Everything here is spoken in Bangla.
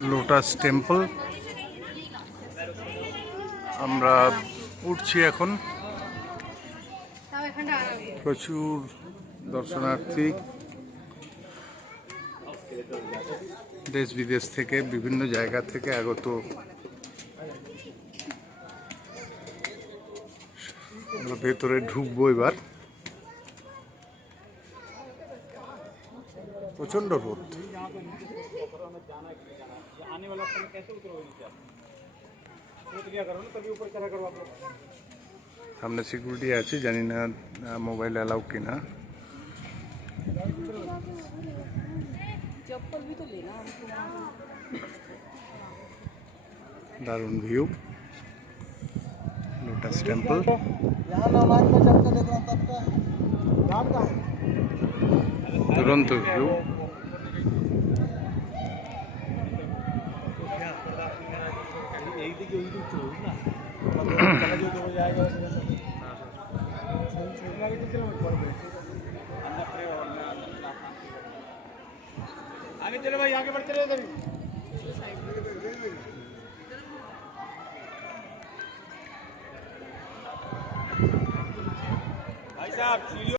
Lotus temple. আমরা উঠছি এখন। প্রচুর দর্শনার্থী। দেশ বিদেশ থেকে, বিভিন্ন জায়গা থেকে আগত ভেতরে ঢুকবো এবার। প্রচণ্ড রোদ। সামনে সিকিউরিটি আছে জানি না মোবাইল অ্যালাউ কিনা। দারুণ ভিউ লোটাস টেম্পল দুরন্ত ভিউ एक दिखे वही तो चलो ना चला जो तो हो जाएगा आगे चलो ऊपर अन्ना प्रे और आगे चलो भाई आगे बढ़ते रहे इधर भाई साहब सीढ़ियों